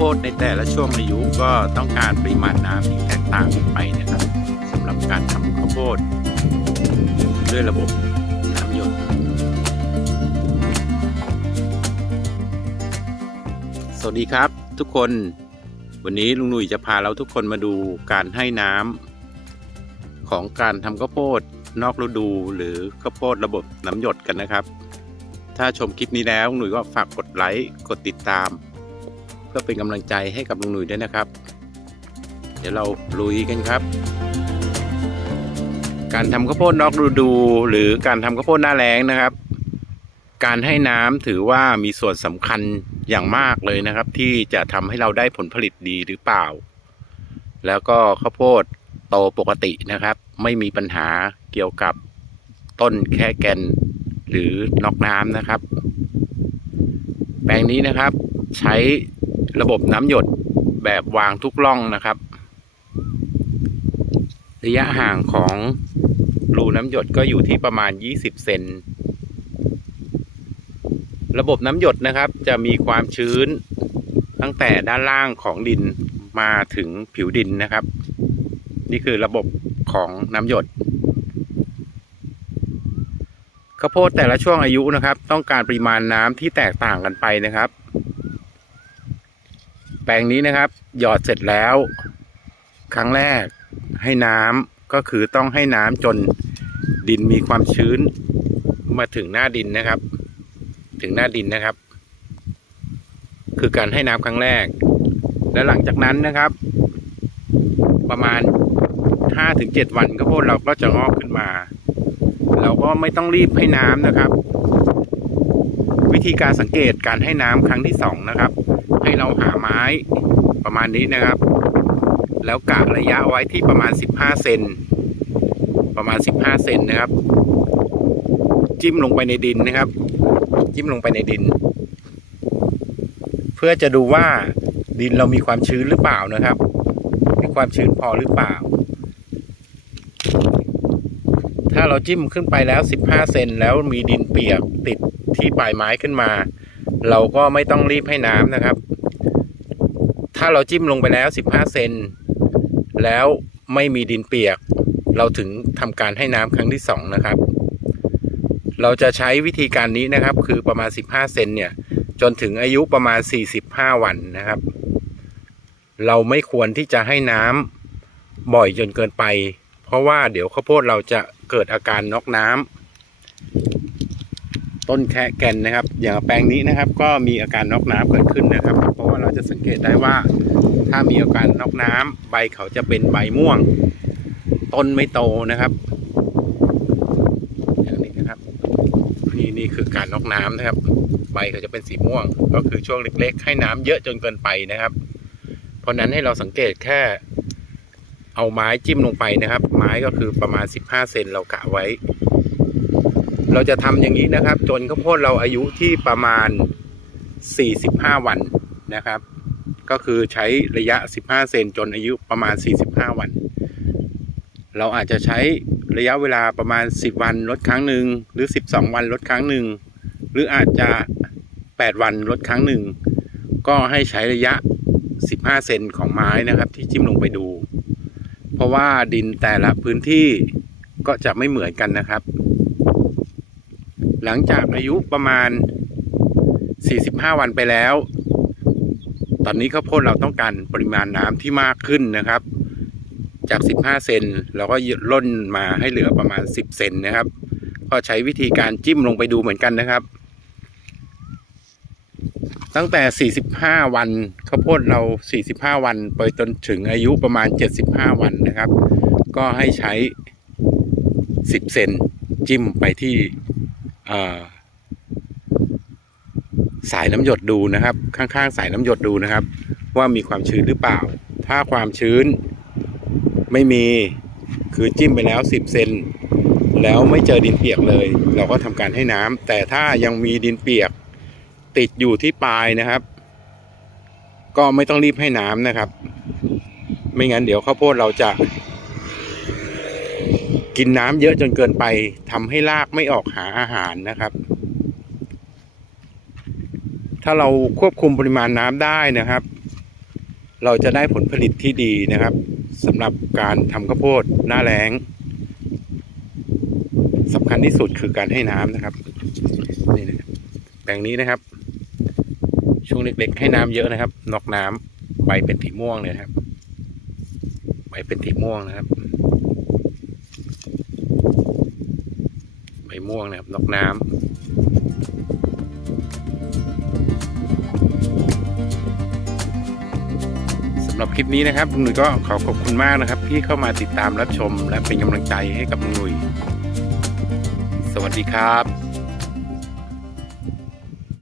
โพดในแต่ละช่วงอายุก็ต้องการปริมาณน้ำที่แตกต่างกันไปนะครับสำหรับการทำข้าวโพดด้วยระบบน้ำหยดสวัสดีครับทุกคนวันนี้ลุงหนุ่ยจะพาเราทุกคนมาดูการให้น้ำของการทำข้าวโพดนอกฤดูหรือข้าวโพดระบบน้ำหยดกันนะครับ ถ้าชมคลิปนี้แล้วหนุ่ยก็ฝากกดไลค์กดติดตาม เพื่อเป็นกำลังใจให้กับลุงหนุ่ยด้วยนะครับ เดี๋ยวเราลุยกันครับ การทำข้าวโพดนอกฤดู หรือการทำข้าวโพดหน้าแล้งนะครับ การให้น้ำถือว่ามีส่วนสำคัญอย่างมากเลยนะครับ ที่จะทำให้เราได้ผลผลิตดีหรือเปล่า แล้วก็ข้าวโพดโตปกตินะครับ ไม่มีปัญหาเกี่ยวกับต้นแค่แกนหรือนอกน้ำนะครับ แปลงนี้นะครับ ใช้ ระบบน้ำหยดแบบวางทุกร่องนะครับ ระยะห่างของรูน้ำหยดก็อยู่ที่ประมาณ 20 เซนระบบน้ำหยดนะครับ จะมีความชื้นตั้งแต่ด้านล่างของดินมาถึงผิวดินนะครับ นี่คือระบบของน้ำหยดข้าวโพดแต่ละช่วงอายุนะครับ ต้องการปริมาณน้ำที่แตกต่างกันไปนะครับ ปลงนี้นะครับ หยอดเสร็จแล้ว ครั้งแรกให้น้ำก็คือต้องให้น้ำจนดินมีความชื้น มาถึงหน้าดินนะครับ ถึงหน้าดินนะครับ คือการให้น้ำครั้งแรก และหลังจากนั้นนะครับ ประมาณห้าถึงเจ็ดวันข้าวโพดเราก็จะงอกขึ้นมา เราก็ไม่ต้องรีบให้น้ำนะครับ วิธีการสังเกตการให้น้ำครั้งที่สองนะครับ ให้เราหาไม้ประมาณนี้นะครับ แล้วกะระยะไว้ที่ประมาณสิบห้าเซนประมาณสิบห้าเซนนะครับ จิ้มลงไปในดินนะครับ จิ้มลงไปในดิน เพื่อจะดูว่าดินเรามีความชื้นหรือเปล่านะครับ มีความชื้นพอหรือเปล่า ถ้าเราจิ้มขึ้นไปแล้ว 15 เซนแล้วมีดินเปียกติดที่ปลายไม้ขึ้นมา เราก็ไม่ต้องรีบให้น้ำนะครับ ถ้าเราจิ้มลงไปแล้ว 15 เซนแล้วไม่มีดินเปียก เราถึงทำการให้น้ำครั้งที่สองนะครับ เราจะใช้วิธีการนี้นะครับ คือประมาณ 15 เซนเนี่ย จนถึงอายุประมาณ 45 วันนะครับ เราไม่ควรที่จะให้น้ำบ่อยจนเกินไป เพราะว่าเดี๋ยวข้าวโพดเราจะเกิดอาการน็อกน้ำ ต้นแคะแก่นนะครับ อย่างแปลงนี้นะครับ ก็มีอาการนอกน้ำเกิดขึ้นนะครับ เพราะว่าเราจะสังเกตได้ว่า ถ้ามีอาการนอกน้ำใบเขาจะเป็นใบม่วง ต้นไม่โตนะครับอย่างนี้นะครับ นี่นี่คือการนอกน้ำนะครับ ใบเขาจะเป็นสีม่วง ก็คือช่วงเล็ก ๆ ให้น้ำเยอะจนเกินไปนะครับ เพราะนั้นให้เราสังเกตแค่ เอาไม้จิ้มลงไปนะครับ ไม้ก็คือประมาณ 15เซนเรากะไว้ เราจะทำอย่างนี้นะครับ จนข้าวโพดเราอายุที่ประมาณ 45 วันนะครับ ก็คือใช้ระยะ 15 เซนจนอายุประมาณ 45 วัน เราอาจจะใช้ระยะเวลาประมาณ 10 วันลดครั้งหนึ่งหรือ 12 วันลดครั้งหนึ่งหรืออาจจะ 8 วันลดครั้งหนึ่งก็ให้ใช้ระยะ 15 เซนของไม้นะครับที่จิ้มลงไปดู เพราะว่าดินแต่ละพื้นที่ก็จะไม่เหมือนกันนะครับ หลังจากอายุประมาณ 45 วันไปแล้ว ตอนนี้ข้าวโพดเราต้องการปริมาณน้ำที่มากขึ้นนะครับ จาก 15 เซนเราก็ล่นมาให้เหลือประมาณ 10 เซนนะครับ ก็ใช้วิธีการจิ้มลงไปดูเหมือนกันนะครับ ตั้งแต่ 45 วันข้าวโพดเรา 45 วันไปจนถึงอายุประมาณ 75 วันนะครับ ก็ให้ใช้ 10 เซนจิ้มไปที่ สายน้ำหยดดูนะครับ ข้างๆ สายน้ำหยดดูนะครับ ว่ามีความชื้นหรือเปล่า ถ้าความชื้นไม่มีคือจิ้มไปแล้ว 10 เซนแล้วไม่เจอดินเปียกเลย เราก็ทำการให้น้ำแต่ถ้ายังมีดินเปียกติดอยู่ที่ปลายนะครับ ก็ไม่ต้องรีบให้น้ำนะครับ ไม่งั้นเดี๋ยวข้าวโพดเราจะ กินน้ำเยอะจนเกินไปทำให้รากไม่ออกหาอาหารนะครับ ถ้าเราควบคุมปริมาณน้ำได้นะครับ เราจะได้ผลผลิตที่ดีนะครับสำหรับการทำข้าวโพดหน้าแล้งสำคัญที่สุดคือการให้น้ำนะครับนี่นะครับแปลงนี้นะครับ ช่วงเล็กๆ ให้น้ำเยอะนะครับ นอกน้ำใบเป็นสีม่วงเลยครับใบเป็นสีม่วงนะครับ ใบ ม่วงนะครับ นกน้ำสำหรับคลิปนี้นะครับลุงหนุ่ยก็ขอขอบคุณมากนะครับ ที่เข้ามาติดตามรับชมและเป็นกำลังใจให้กับลุงหนุ่ย สวัสดีครับ